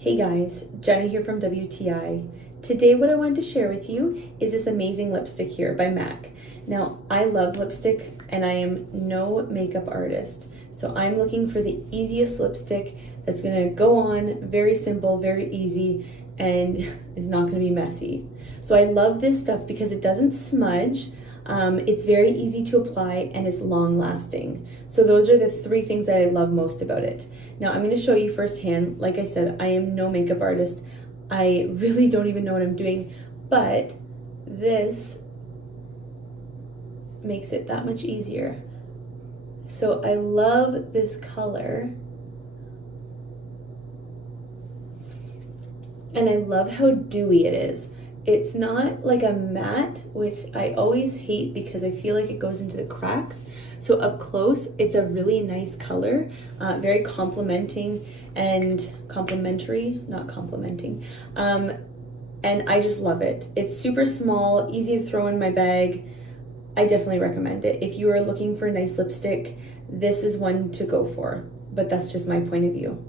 Hey guys, Jenna here from WTI. Today what I wanted to share with you is this amazing lipstick here by MAC. Now, I love lipstick and I am no makeup artist. So I'm looking for the easiest lipstick that's gonna go on, very simple, very easy, and is not gonna be messy. So I love this stuff because it doesn't smudge. It's very easy to apply and it's long lasting. So those are the three things that I love most about it. Now I'm going to show you firsthand. Like I said, I am no makeup artist. I really don't even know what I'm doing, but this makes it that much easier. So I love this color. And I love how dewy it is. It's not like a matte, which I always hate because I feel like it goes into the cracks. So up close, it's a really nice color, very complimenting and complimentary, not complimenting. And I just love it. It's super small, easy to throw in my bag. I definitely recommend it. If you are looking for a nice lipstick, this is one to go for, but that's just my point of view.